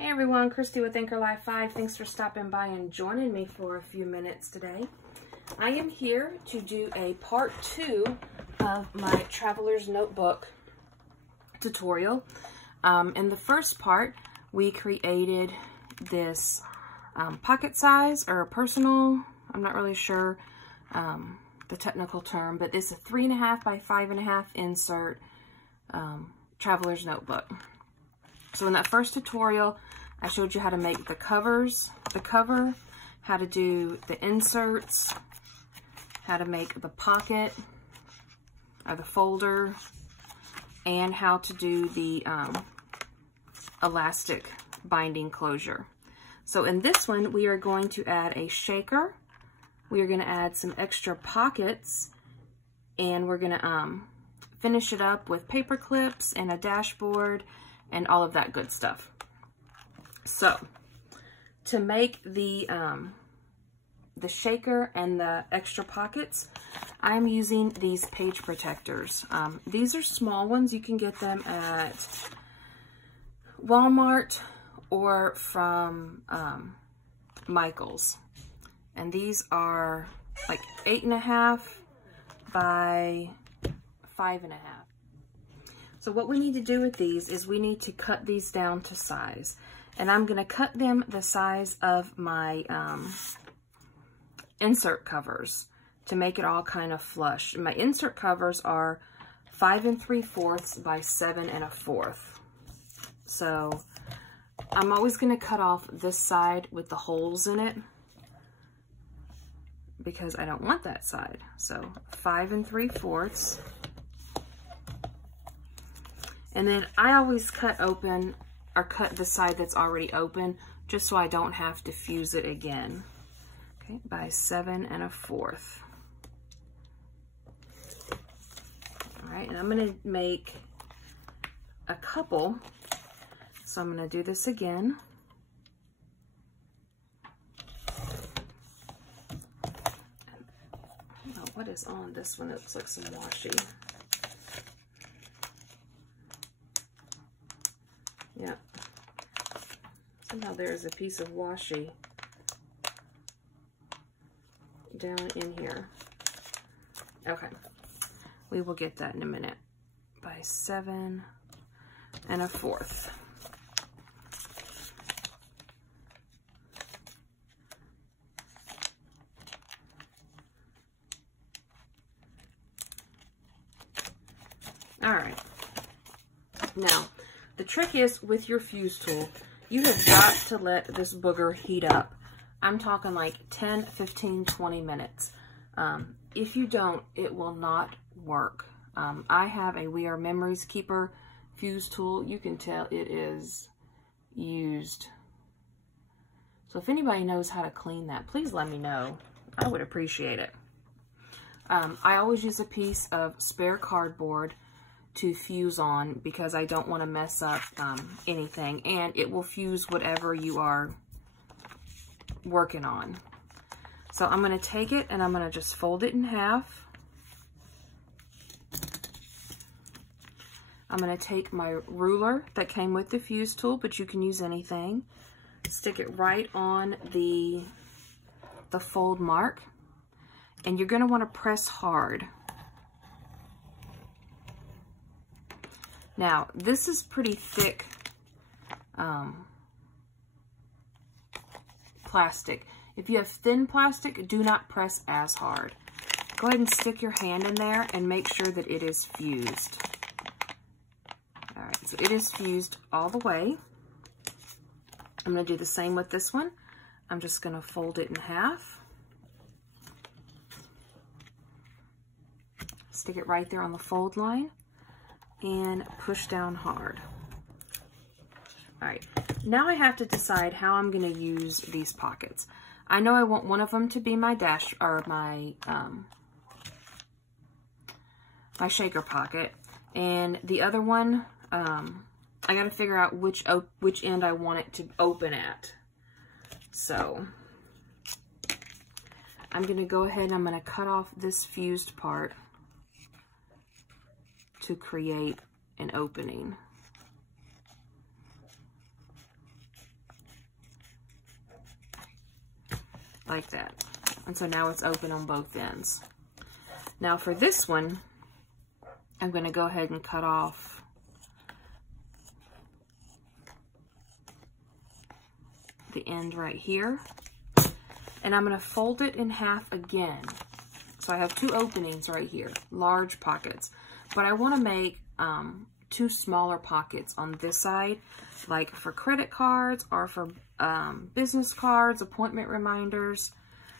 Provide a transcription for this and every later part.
Hey everyone, Christy with Anchor Life 5. Thanks for stopping by and joining me for a few minutes today. I am here to do a part 2 of my Traveler's Notebook tutorial. In the first part, we created this pocket size or personal, I'm not really sure the technical term, but it's a 3.5 by 5.5 insert Traveler's Notebook. So in that first tutorial, I showed you how to make the cover, how to do the inserts, how to make the pocket or the folder, and how to do the elastic binding closure. So in this one, we are going to add a shaker. We are going to add some extra pockets, and we're going to finish it up with paper clips and a dashboard and all of that good stuff. So to make the shaker and the extra pockets, I'm using these page protectors. These are small ones. You can get them at Walmart or from Michael's. And these are like 8.5 by 5.5. So what we need to do with these is we need to cut these down to size. And I'm going to cut them the size of my insert covers to make it all kind of flush. My insert covers are 5 3/4 by 7 1/4. So I'm always going to cut off this side with the holes in it because I don't want that side. So 5 3/4. And then I always cut open or cut the side that's already open just so I don't have to fuse it again. Okay, by 7 1/4. All right, and I'm going to make a couple. So I'm going to do this again. Oh, what is on this one? It looks like some washi. Yeah. Somehow there's a piece of washi down in here. Okay. We will get that in a minute. By 7 1/4. All right. Now, the trick is with your fuse tool, you have got to let this booger heat up. I'm talking like 10, 15, 20 minutes. If you don't, it will not work. I have a We Are Memories Keeper fuse tool. You can tell it is used. So if anybody knows how to clean that, please let me know. I would appreciate it. I always use a piece of spare cardboard to fuse on because I don't want to mess up anything, and it will fuse whatever you are working on. So I'm going to take it and I'm going to just fold it in half. I'm going to take my ruler that came with the fuse tool, but you can use anything. Stick it right on the fold mark, and you're going to want to press hard. Now, this is pretty thick plastic. If you have thin plastic, do not press as hard. Go ahead and stick your hand in there and make sure that it is fused. All right, so it is fused all the way. I'm going to do the same with this one. I'm just going to fold it in half. Stick it right there on the fold line. And push down hard. All right, now I have to decide how I'm going to use these pockets. I know I want one of them to be my dash or my my shaker pocket, and the other one I got to figure out which end I want it to open at. So I'm going to go ahead and I'm going to cut off this fused part to create an opening. like that. And so now it's open on both ends. Now for this one, I'm going to go ahead and cut off the end right here. And I'm going to fold it in half again. So I have two openings right here, large pockets. But I want to make two smaller pockets on this side, like for credit cards or for business cards, appointment reminders.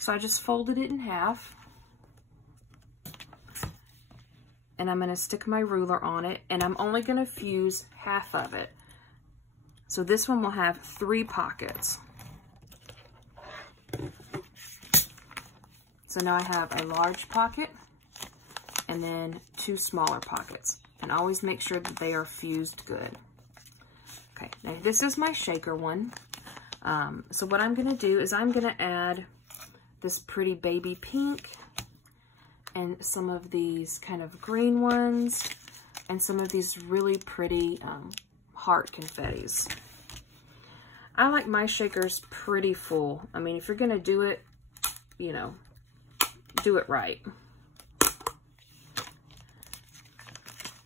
So I just folded it in half. And I'm going to stick my ruler on it, and I'm only going to fuse half of it. So this one will have 3 pockets. So now I have a large pocket and then 2 smaller pockets. And always make sure that they are fused good. Okay, now this is my shaker one. So what I'm going to do is I'm going to add this pretty baby pink and some of these kind of green ones and some of these really pretty heart confettis. I like my shakers pretty full. I mean, if you're going to do it, you know, do it right.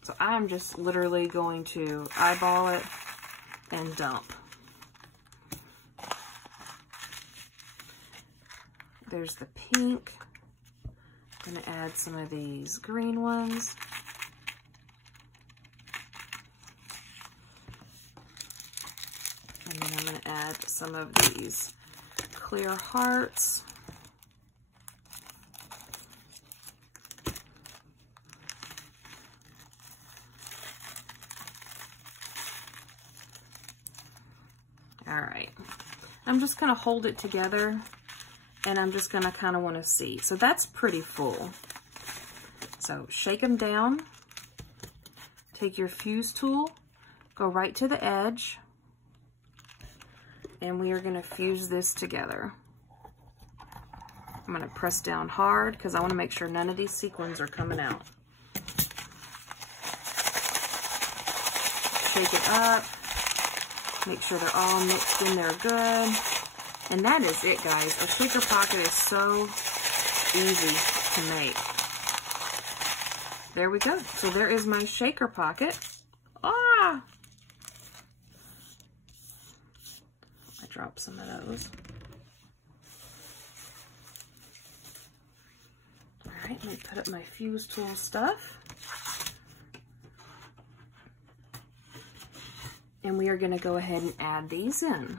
So I'm just literally going to eyeball it and dump. There's the pink. I'm going to add some of these green ones. And then I'm going to add some of these clear hearts. All right. I'm just going to hold it together. And I'm just gonna kind of want to see. So that's pretty full. So shake them down. Take your fuse tool, go right to the edge, and we are gonna fuse this together. I'm gonna press down hard because I want to make sure none of these sequins are coming out. Shake it up. Make sure they're all mixed in there good. And that is it, guys. A shaker pocket is so easy to make. There we go. So there is my shaker pocket. Ah! I dropped some of those. All right, let me put up my fuse tool stuff. And we are going to go ahead and add these in.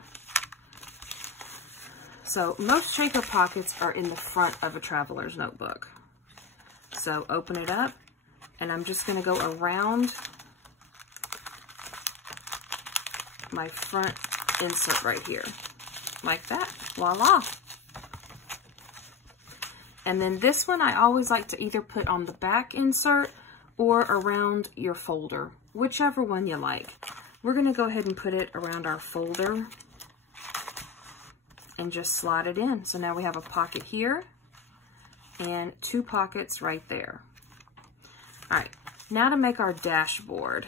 So most shaker pockets are in the front of a traveler's notebook. So open it up, and I'm just going to go around my front insert right here, like that. Voila! And then this one I always like to either put on the back insert or around your folder, whichever one you like. We're going to go ahead and put it around our folder and just slide it in. So now we have a pocket here and 2 pockets right there. All right, now to make our dashboard,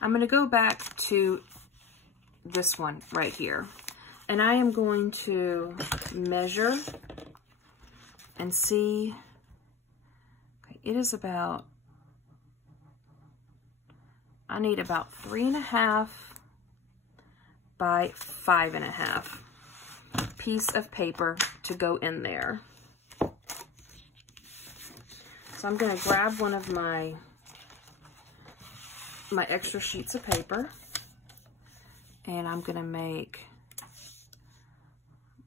I'm going to go back to this one right here, and I am going to measure and see. Okay, it is about, I need about 3.5 by 5.5 piece of paper to go in there. So I'm going to grab one of my extra sheets of paper, and I'm going to make,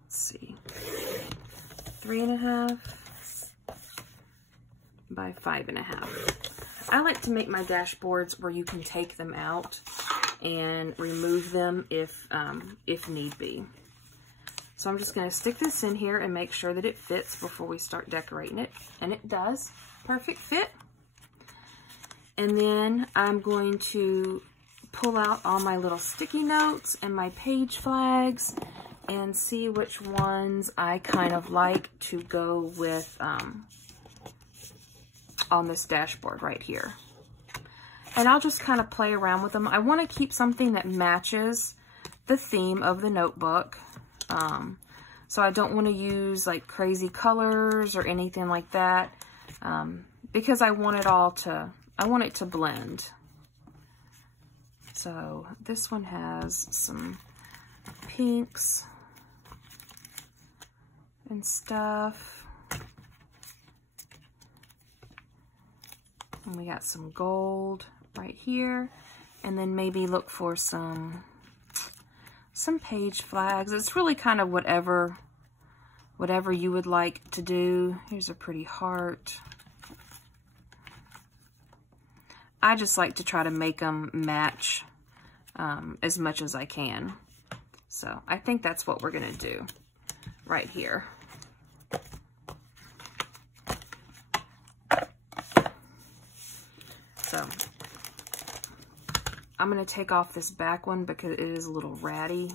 let's see, 3.5 by 5.5. I like to make my dashboards where you can take them out and remove them if need be. So I'm just going to stick this in here and make sure that it fits before we start decorating it. And it does. Perfect fit. And then I'm going to pull out all my little sticky notes and my page flags and see which ones I kind of like to go with on this dashboard right here. And I'll just kind of play around with them. I want to keep something that matches the theme of the notebook. So I don't want to use like crazy colors or anything like that, because I want it to blend. So this one has some pinks and stuff. And we got some gold right here. And then maybe look for some page flags. It's really kind of whatever you would like to do. Here's a pretty heart. I just like to try to make them match as much as I can. So I think that's what we're gonna do right here. So I'm gonna take off this back one because it is a little ratty.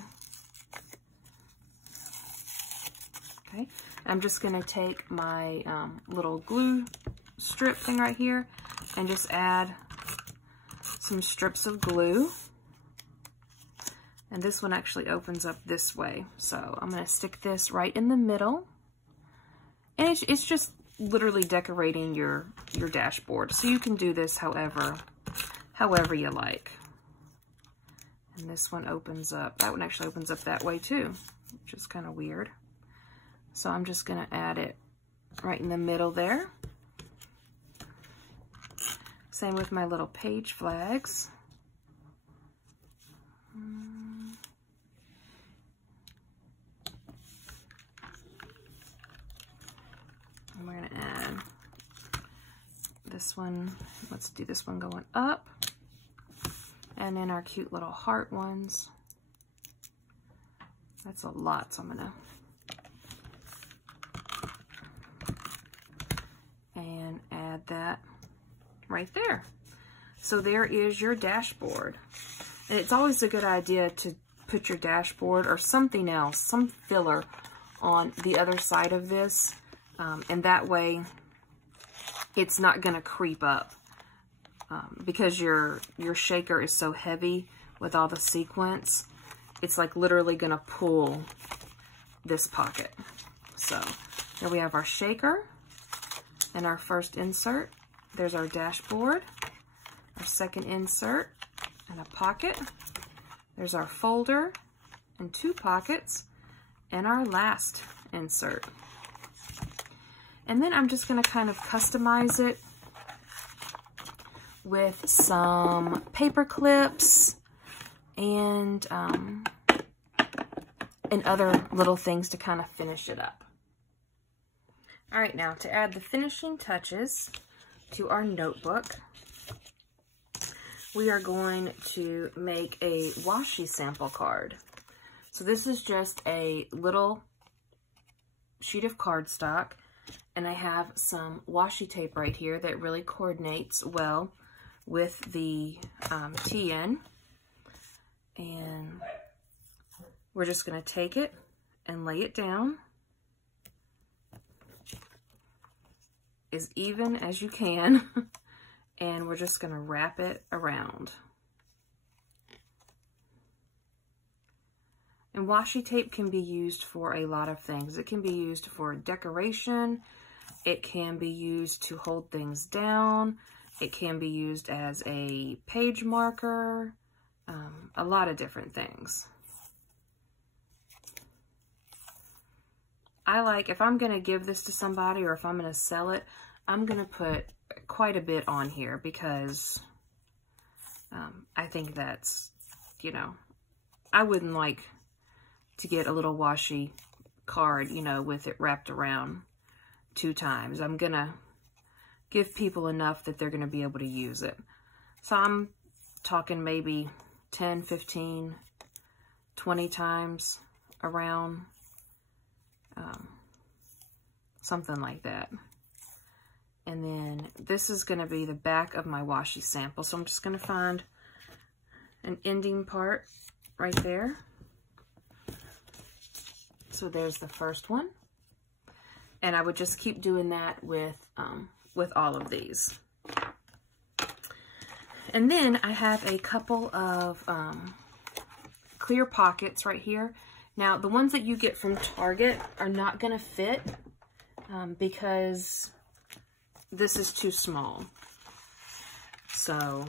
Okay, I'm just gonna take my little glue strip thing right here and just add some strips of glue. And this one actually opens up this way. So I'm gonna stick this right in the middle. And it's just literally decorating your dashboard. So you can do this however you like. And this one opens up, that one actually opens up that way too, which is kind of weird. So I'm just gonna add it right in the middle there. Same with my little page flags. And we're gonna add this one. Let's do this one going up. And then our cute little heart ones. That's a lot, so I'm gonna and add that right there. So there is your dashboard. And it's always a good idea to put your dashboard or something else, some filler on the other side of this. And that way it's not gonna creep up. Because your shaker is so heavy with all the sequins, it's like literally gonna pull this pocket. So here we have our shaker and our first insert. There's our dashboard, our second insert and a pocket. There's our folder and 2 pockets and our last insert. And then I'm just gonna kind of customize it with some paper clips and other little things to kind of finish it up. All right, now to add the finishing touches to our notebook, we are going to make a washi sample card. So this is just a little sheet of cardstock, and I have some washi tape right here that really coordinates well with the TN. And we're just gonna take it and lay it down as even as you can. And we're just gonna wrap it around. And washi tape can be used for a lot of things. It can be used for decoration. It can be used to hold things down. It can be used as a page marker. A lot of different things. I like, if I'm gonna give this to somebody or if I'm gonna sell it, I'm gonna put quite a bit on here because I think that's, you know, I wouldn't like to get a little washi card, you know, with it wrapped around 2 times. I'm gonna give people enough that they're gonna be able to use it. So I'm talking maybe 10, 15, 20 times around, something like that. And then this is gonna be the back of my washi sample. So I'm just gonna find an ending part right there. So there's the first one. And I would just keep doing that with all of these. And then I have a couple of clear pockets right here. Now, the ones that you get from Target are not going to fit because this is too small. So,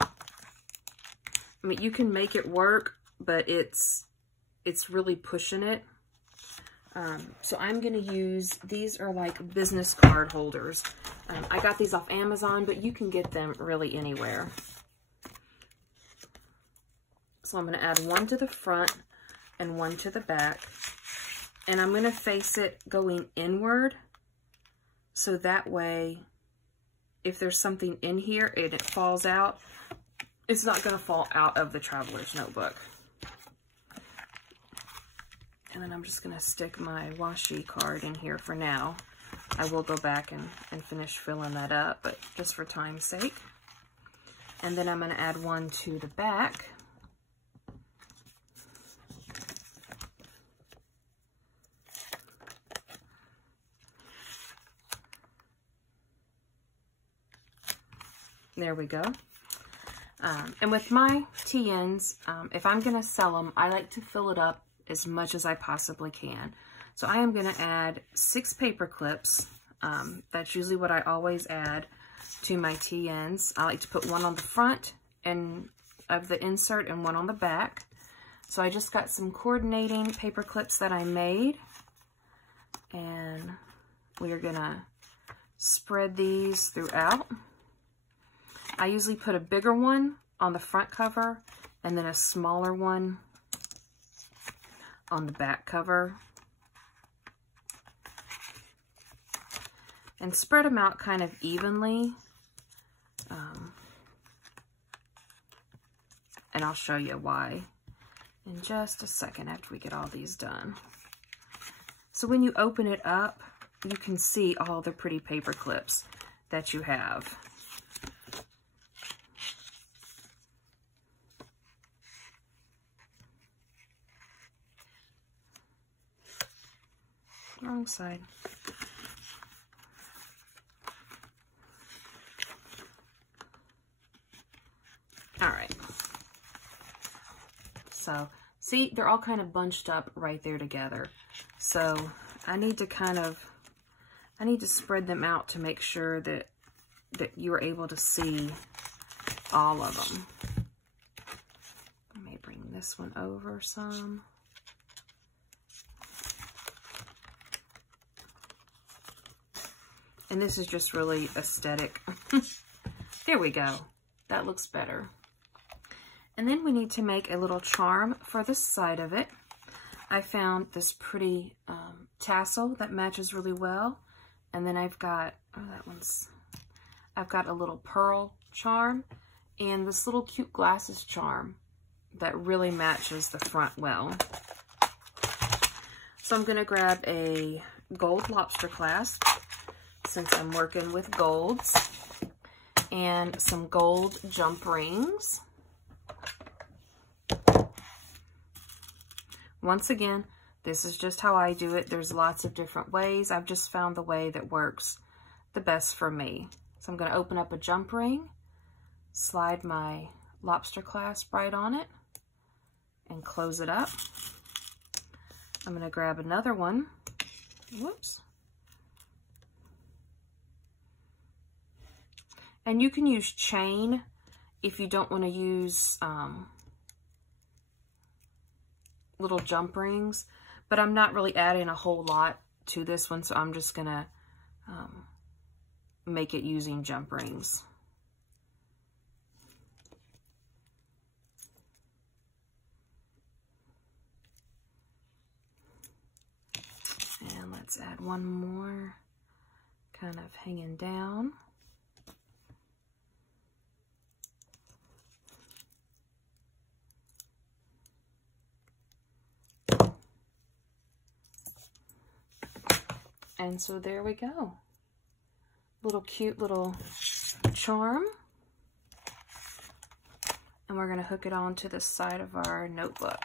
I mean, you can make it work, but it's really pushing it. So I'm going to use, these are like business card holders. I got these off Amazon, but you can get them really anywhere. So I'm going to add one to the front and one to the back. And I'm going to face it going inward. So that way, if there's something in here and it falls out, it's not going to fall out of the traveler's notebook. And then I'm just going to stick my washi card in here for now. I will go back and finish filling that up, but just for time's sake. And then I'm going to add one to the back. There we go. And with my TNs, if I'm going to sell them, I like to fill it up as much as I possibly can. So I am going to add 6 paper clips. That's usually what I always add to my TNs. I like to put one on the front and of the insert and one on the back. So I just got some coordinating paper clips that I made. And we are going to spread these throughout. I usually put a bigger one on the front cover and then a smaller one on the back cover. And spread them out kind of evenly. And I'll show you why in just a second after we get all these done. So when you open it up, you can see all the pretty paper clips that you have. Wrong side. All right. So, see, they're all kind of bunched up right there together. So, I need to spread them out to make sure that you're able to see all of them. I may bring this one over some. And this is just really aesthetic. There we go. That looks better. And then we need to make a little charm for the side of it. I found this pretty tassel that matches really well. And then I've got, I've got a little pearl charm and this little cute glasses charm that really matches the front well. So I'm going to grab a gold lobster clasp, since I'm working with golds, and some gold jump rings. Once again, this is just how I do it. There's lots of different ways. I've just found the way that works the best for me. So I'm going to open up a jump ring, slide my lobster clasp right on it, and close it up. I'm going to grab another one. Whoops. And you can use chain if you don't want to use little jump rings, but I'm not really adding a whole lot to this one, so I'm just gonna make it using jump rings. And let's add one more, kind of hanging down. And so there we go. Little cute little charm. And we're going to hook it onto the side of our notebook.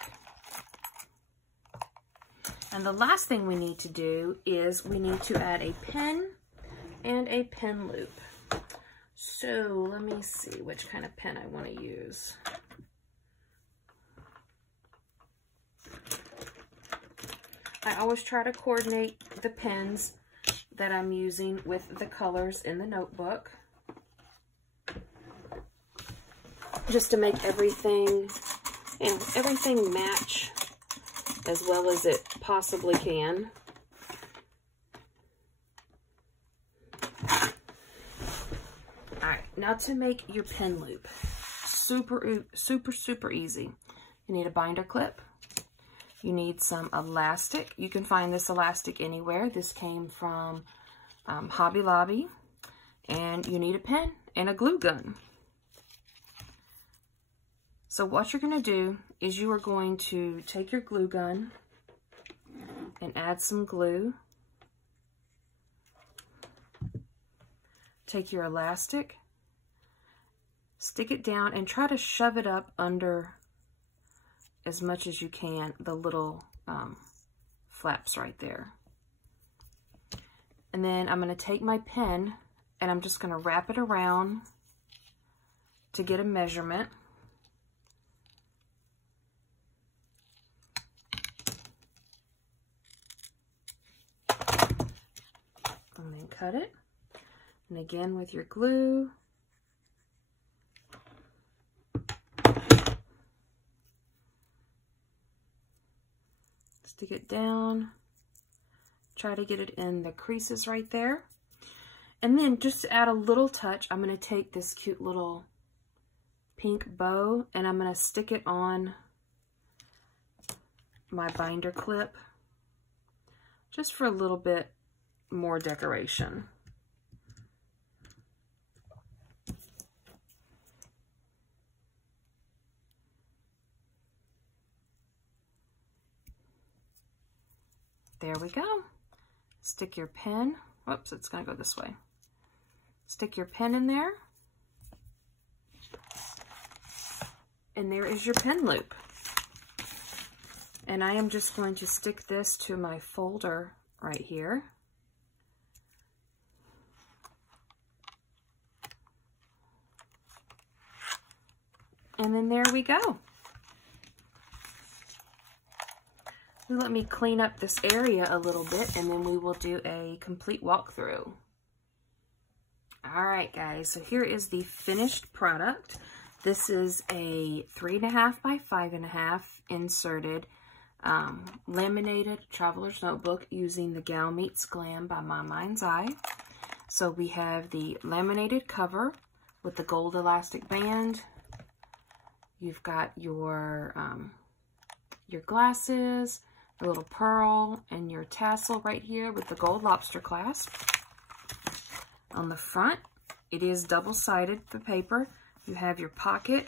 And the last thing we need to do is we need to add a pin and a pin loop. So let me see which kind of pin I want to use. I always try to coordinate the pens that I'm using with the colors in the notebook, just to make everything match as well as it possibly can. All right, now to make your pen loop, super easy. You need a binder clip. You need some elastic. You can find this elastic anywhere. This came from Hobby Lobby. And you need a pen and a glue gun. So what you're going to do is you are going to take your glue gun and add some glue. Take your elastic, stick it down, and try to shove it up under as much as you can, the little flaps right there. And then I'm going to take my pen and I'm just going to wrap it around to get a measurement. And then cut it. And again with your glue. Stick it down, try to get it in the creases right there. And then just to add a little touch, I'm going to take this cute little pink bow and I'm going to stick it on my binder clip just for a little bit more decoration. There we go. Stick your pen. Whoops, it's going to go this way. Stick your pen in there. And there is your pen loop. And I am just going to stick this to my folder right here. And then there we go. Let me clean up this area a little bit and then we will do a complete walkthrough. All right, guys, so here is the finished product. This is a 3.5 by 5.5 inserted laminated traveler's notebook using the Gal Meets Glam by My Mind's Eye. So we have the laminated cover with the gold elastic band. You've got your glasses, a little pearl, and your tassel right here with the gold lobster clasp. On the front, it is double-sided, the paper. You have your pocket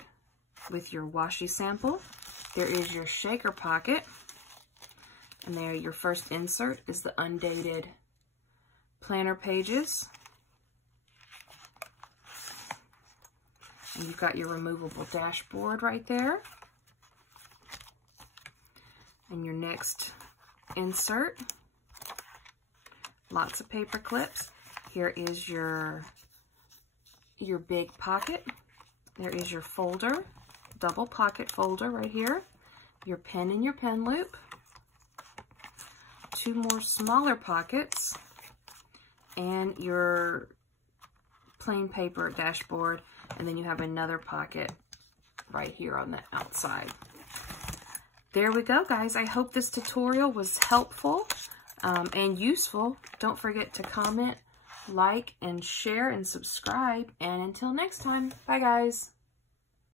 with your washi sample. There is your shaker pocket. And there, your first insert is the undated planner pages. And you've got your removable dashboard right there. And your next insert, lots of paper clips. Here is your big pocket. There is your folder, double pocket folder right here. Your pen and your pen loop. Two more smaller pockets. And your plain paper dashboard. And then you have another pocket right here on the outside. There we go, guys. I hope this tutorial was helpful and useful. Don't forget to comment, like, and share, and subscribe. And until next time, bye, guys.